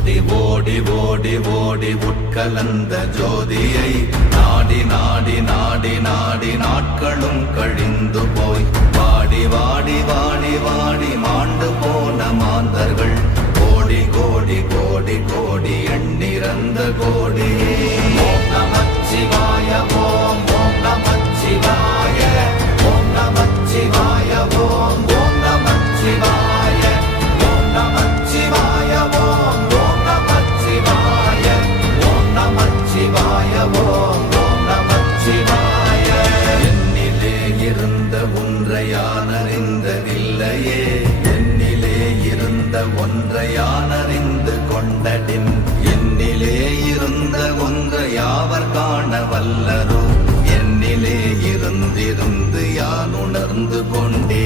ஓடி ஓடி ஓடி ஓடி உட்கலந்த ஜோதியை நாடி நாடி நாடி நாடி நாட்களும் கழிந்து போய் வாடி வாடி வாடி வாடி மாண்டு போன மாந்தர்கள் கோடி கோடி கோடி கோடி எண்ணிறந்த கோடி. ஓம் நமச்சிவாய ஓம் ஓம் நமச்சிவாய ஓம் நமச்சிவாய ஓம் ஓம் நமச்சிவாய ஓம் நமச்சிவாய ஓம் ஓம் நமச்சிவாய ஓம் நமச்சிவாய ஓம் ஓம் நமச்சிவாய. என்னிலே இருந்த ஒன்றை யான் அறிந்ததில்லையே, என்னிலே இருந்த ஒன்றை யான் அறிந்து கொண்டடின், என்னிலே இருந்த ஒன்றை யாவர் காண வல்லரோ, என்னிலே இருந்திருந்து யான் உணர்ந்து கொண்டே.